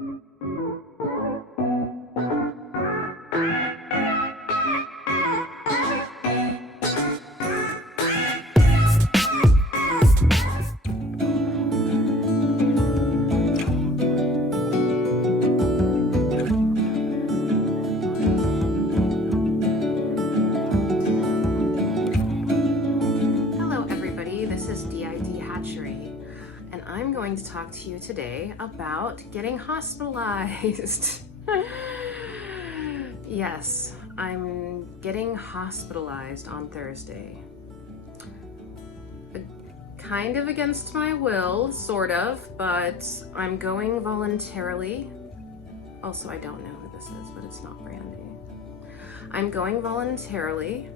To talk to you today about getting hospitalized. Yes, I'm getting hospitalized on Thursday. Kind of against my will, sort of, but I'm going voluntarily. Also, I don't know who this is, but it's not Brandy. I'm going voluntarily,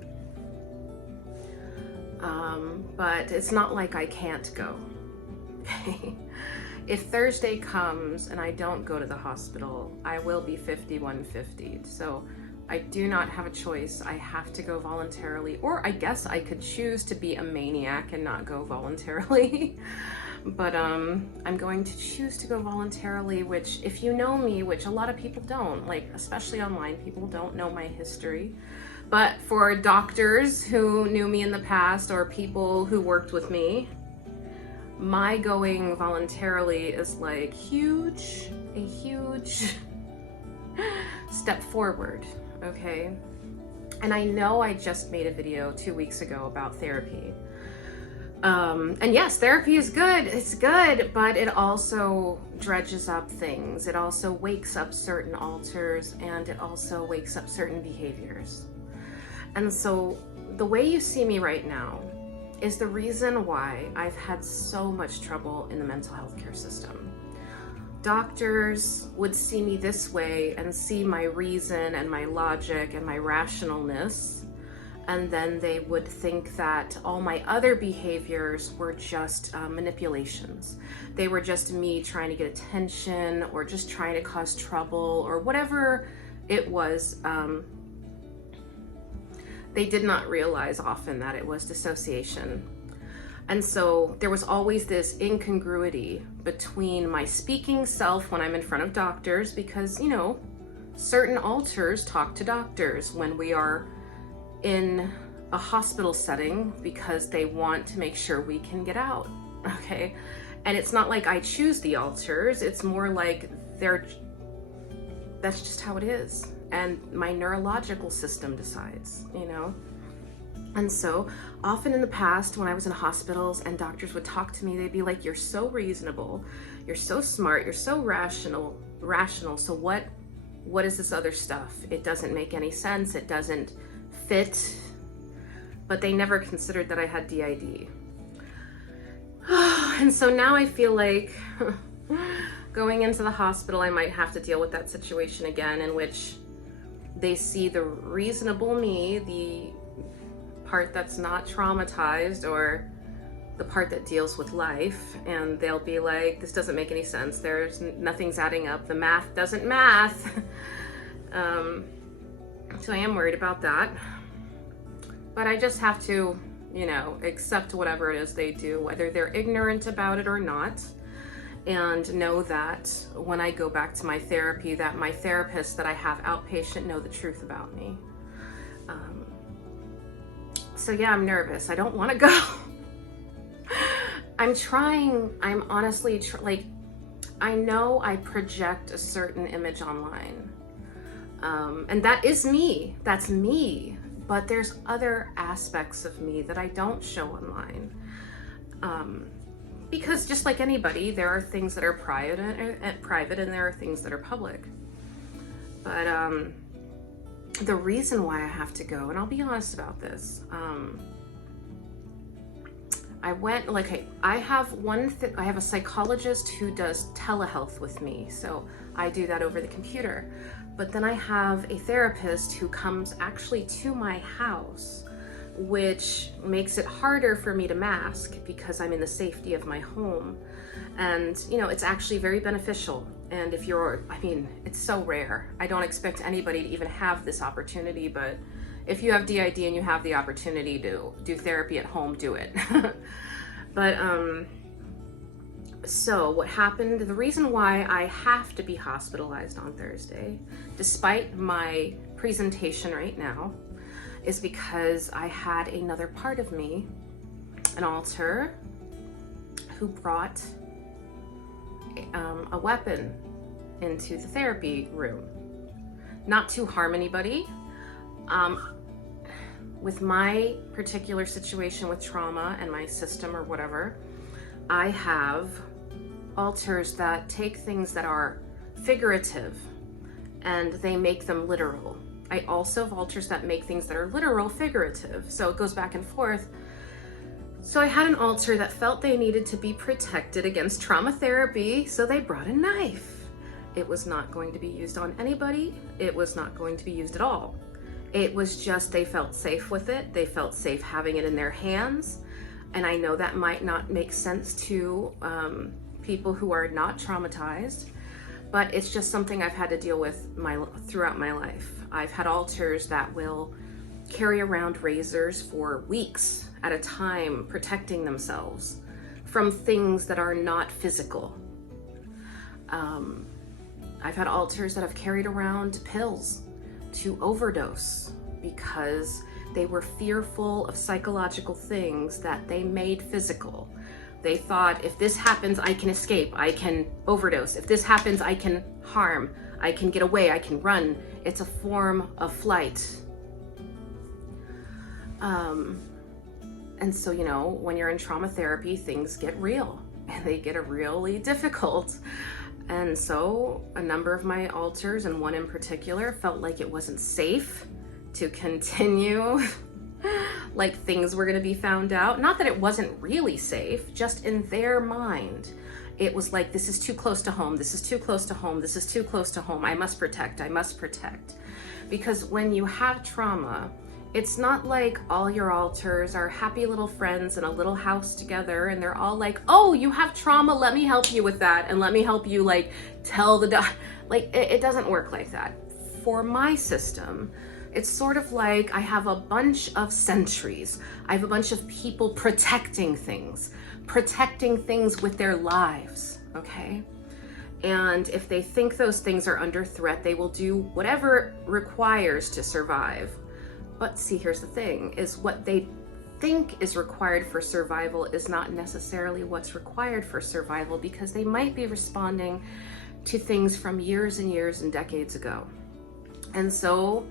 but it's not like I can't go. Okay. If Thursday comes and I don't go to the hospital, I will be 5150'd. So I do not have a choice. I have to go voluntarily, or I guess I could choose to be a maniac and not go voluntarily. But I'm going to choose to go voluntarily, which, if you know me, which a lot of people don't, like especially online, people don't know my history. But for doctors who knew me in the past or people who worked with me, my going voluntarily is like a huge step forward, okay? And I know I just made a video 2 weeks ago about therapy. And yes, therapy is good, it's good, but it also dredges up things. It also wakes up certain alters, and it also wakes up certain behaviors. And so the way you see me right now is the reason why I've had so much trouble in the mental health care system. Doctors would see me this way and see my reason and my logic and my rationalness, and then they would think that all my other behaviors were just manipulations. They were just me trying to get attention or just trying to cause trouble or whatever it was. They did not realize often that it was dissociation. And so there was always this incongruity between my speaking self when I'm in front of doctors, because, you know, certain alters talk to doctors when we are in a hospital setting because they want to make sure we can get out, okay? And it's not like I choose the alters, it's more like that's just how it is. And my neurological system decides, you know? And so often in the past when I was in hospitals and doctors would talk to me, they'd be like, you're so reasonable, you're so smart, you're so rational, so what is this other stuff? It doesn't make any sense, it doesn't fit. But they never considered that I had DID. And so now I feel like going into the hospital, I might have to deal with that situation again, in which they see the reasonable me, the part that's not traumatized, or the part that deals with life, and they'll be like, this doesn't make any sense, nothing's adding up, the math doesn't math. So I am worried about that, but I just have to, you know, accept whatever it is they do, whether they're ignorant about it or not, and know that when I go back to my therapy, that my therapists that I have outpatient know the truth about me. So yeah, I'm nervous. I don't want to go. I'm honestly, like, I know I project a certain image online. And that is me, that's me. But there's other aspects of me that I don't show online. Because just like anybody, there are things that are private and there are things that are public. But the reason why I have to go, and I'll be honest about this, I have a psychologist who does telehealth with me, so I do that over the computer. But then I have a therapist who comes actually to my house, which makes it harder for me to mask because I'm in the safety of my home. And, you know, it's actually very beneficial. And it's so rare. I don't expect anybody to even have this opportunity, but if you have DID and you have the opportunity to do therapy at home, do it. But So what happened, the reason why I have to be hospitalized on Thursday, despite my presentation right now, is because I had another part of me, an alter, who brought a weapon into the therapy room. Not to harm anybody. With my particular situation with trauma and my system or whatever, I have alters that take things that are figurative and they make them literal. I also have alters that make things that are literal figurative. So it goes back and forth. So I had an alter that felt they needed to be protected against trauma therapy, so they brought a knife. It was not going to be used on anybody. It was not going to be used at all. It was just they felt safe with it. They felt safe having it in their hands. And I know that might not make sense to people who are not traumatized, but it's just something I've had to deal with throughout my life. I've had alters that will carry around razors for weeks at a time, protecting themselves from things that are not physical. I've had alters that have carried around pills to overdose because they were fearful of psychological things that they made physical. They thought, if this happens, I can escape, I can overdose. If this happens, I can harm, I can get away, I can run. It's a form of flight. And so, you know, when you're in trauma therapy, things get real and they get really difficult. And so a number of my alters, and one in particular, felt like it wasn't safe to continue. Like things were going to be found out. Not that it wasn't really safe, just in their mind. It was like, this is too close to home. This is too close to home. This is too close to home. I must protect. I must protect. Because when you have trauma, it's not like all your alters are happy little friends in a little house together and they're all like, oh, you have trauma, let me help you with that, and let me help you like tell the doc. Like it doesn't work like that. For my system, it's sort of like I have a bunch of sentries. I have a bunch of people protecting things with their lives, okay? And if they think those things are under threat, they will do whatever it requires to survive. But see, here's the thing, is what they think is required for survival is not necessarily what's required for survival, because they might be responding to things from years and years and decades ago. And so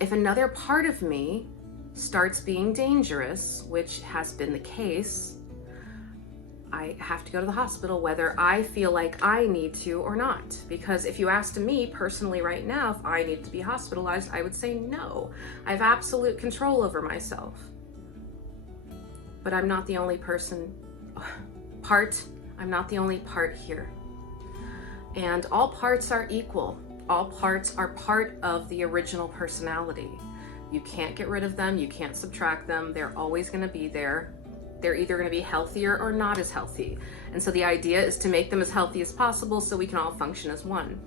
if another part of me starts being dangerous, which has been the case, I have to go to the hospital whether I feel like I need to or not. Because if you asked me personally right now if I need to be hospitalized, I would say no. I have absolute control over myself. But I'm not the only I'm not the only part here. And all parts are equal. All parts are part of the original personality. You can't get rid of them. You can't subtract them. They're always going to be there. They're either going to be healthier or not as healthy. And so the idea is to make them as healthy as possible so we can all function as one.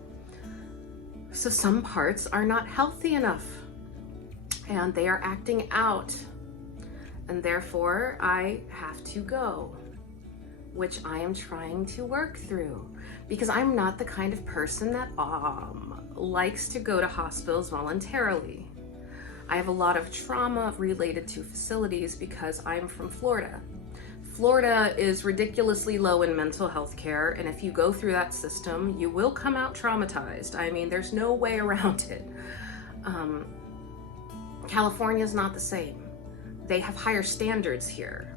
So some parts are not healthy enough and they are acting out. And therefore I have to go, which I am trying to work through, because I'm not the kind of person that likes to go to hospitals voluntarily. I have a lot of trauma related to facilities because I'm from Florida. Florida is ridiculously low in mental health care, and if you go through that system, you will come out traumatized. I mean, there's no way around it. California is not the same. They have higher standards here.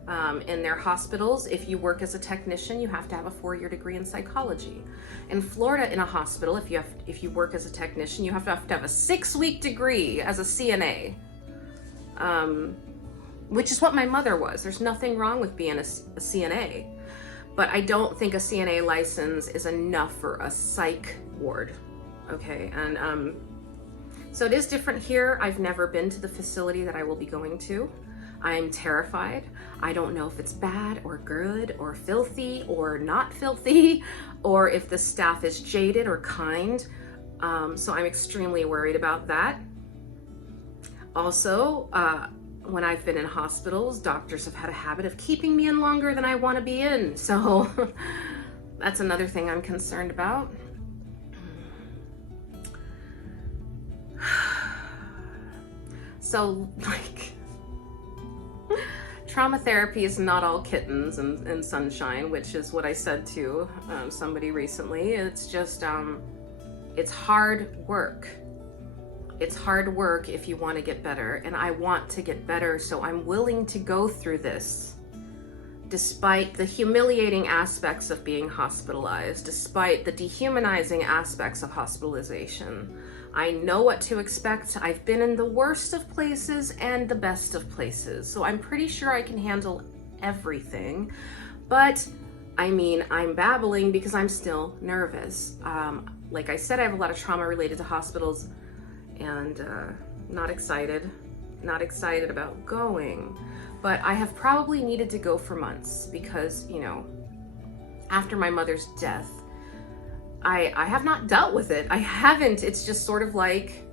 In their hospitals, if you work as a technician, you have to have a 4-year degree in psychology. In Florida, in a hospital, if you work as a technician, you have to have a 6-week degree as a CNA, which is what my mother was. There's nothing wrong with being a CNA, but I don't think a CNA license is enough for a psych ward, okay? And so it is different here. I've never been to the facility that I will be going to. I'm terrified. I don't know if it's bad or good or filthy or not filthy, or if the staff is jaded or kind. So I'm extremely worried about that. Also, when I've been in hospitals, doctors have had a habit of keeping me in longer than I want to be in. So that's another thing I'm concerned about. So, like, trauma therapy is not all kittens and sunshine, which is what I said to somebody recently. It's just, it's hard work. It's hard work if you want to get better, and I want to get better, so I'm willing to go through this, despite the humiliating aspects of being hospitalized, despite the dehumanizing aspects of hospitalization. I know what to expect. I've been in the worst of places and the best of places, so I'm pretty sure I can handle everything. But I mean, I'm babbling because I'm still nervous. Like I said, I have a lot of trauma related to hospitals, and not excited about going. But I have probably needed to go for months because, you know, after my mother's death, I have not dealt with it. I haven't. It's just sort of like,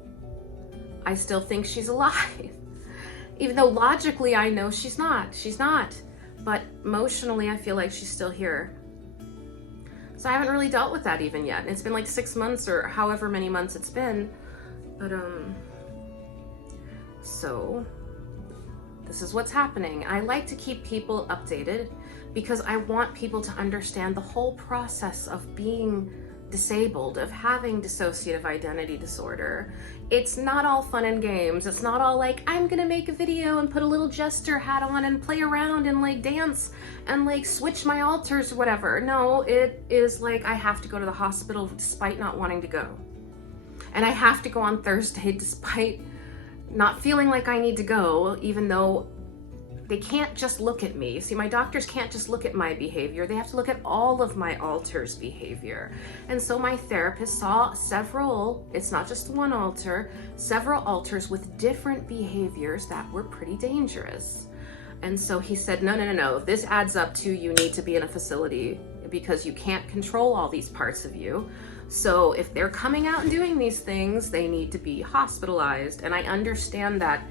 I still think she's alive. Even though logically I know she's not. She's not. But emotionally I feel like she's still here. So I haven't really dealt with that even yet. It's been like 6 months or however many months it's been. But, so this is what's happening. I like to keep people updated because I want people to understand the whole process of being disabled, of having dissociative identity disorder. It's not all fun and games. It's not all like, I'm gonna make a video and put a little jester hat on and play around and like dance and like switch my alters or whatever. No, it is like I have to go to the hospital despite not wanting to go. And I have to go on Thursday despite not feeling like I need to go, even though they can't just look at me. See, my doctors can't just look at my behavior. They have to look at all of my alters' behavior. And so my therapist saw several, it's not just one alter, several alters with different behaviors that were pretty dangerous. And so he said, no, this adds up to you need to be in a facility because you can't control all these parts of you. So if they're coming out and doing these things, they need to be hospitalized. And I understand that.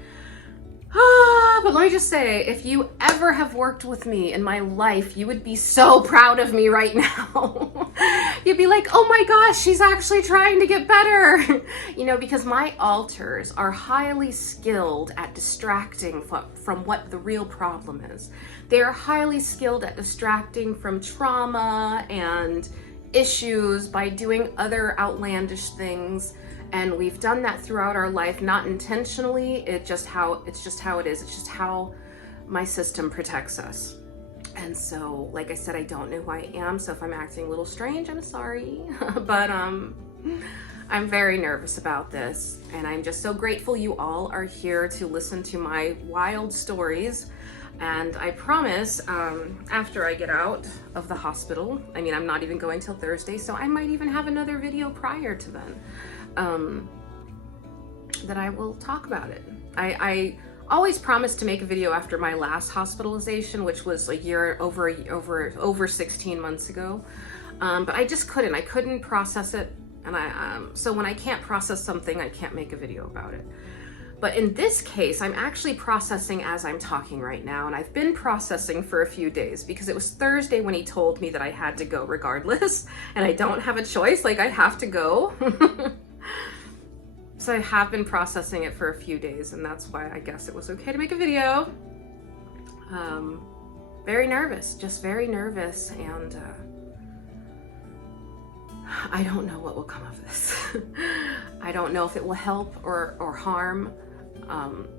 But let me just say, if you ever have worked with me in my life, you would be so proud of me right now. You'd be like, oh my gosh, she's actually trying to get better. You know, because my alters are highly skilled at distracting from what the real problem is. They're highly skilled at distracting from trauma and issues by doing other outlandish things. And we've done that throughout our life, not intentionally. It's just how it is. It's just how my system protects us. And so, like I said, I don't know who I am. So if I'm acting a little strange, I'm sorry. But I'm very nervous about this. And I'm just so grateful you all are here to listen to my wild stories. And I promise, after I get out of the hospital, I mean, I'm not even going till Thursday, so I might even have another video prior to then. That I will talk about it. I always promised to make a video after my last hospitalization, which was a year over 16 months ago. But I just couldn't. I couldn't process it, and so when I can't process something, I can't make a video about it. But in this case, I'm actually processing as I'm talking right now, and I've been processing for a few days because it was Thursday when he told me that I had to go regardless, and I don't have a choice, like I have to go. So I have been processing it for a few days, and that's why I guess it was okay to make a video. Very nervous, just very nervous, and I don't know what will come of this. I don't know if it will help or harm.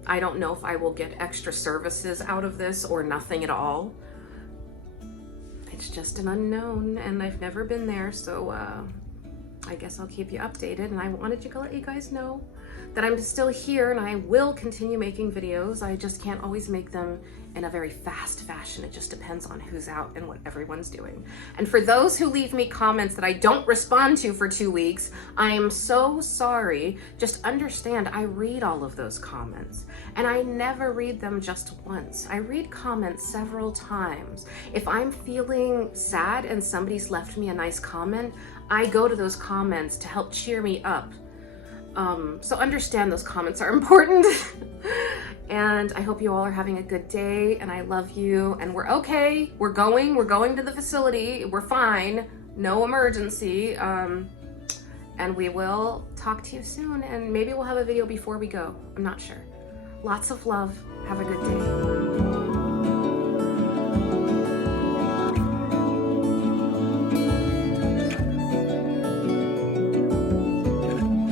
I don't know if I will get extra services out of this or nothing at all. It's just an unknown, and I've never been there, so I guess I'll keep you updated. And I wanted to let you guys know that I'm still here, and I will continue making videos. I just can't always make them in a very fast fashion. It just depends on who's out and what everyone's doing. And for those who leave me comments that I don't respond to for 2 weeks, I am so sorry. Just understand, I read all of those comments, and I never read them just once. I read comments several times. If I'm feeling sad and somebody's left me a nice comment, I go to those comments to help cheer me up. So understand those comments are important. And I hope you all are having a good day, and I love you, and we're okay. We're going to the facility. We're fine. no emergency. And we will talk to you soon, and maybe we'll have a video before we go. I'm not sure. Lots of love. Have a good day.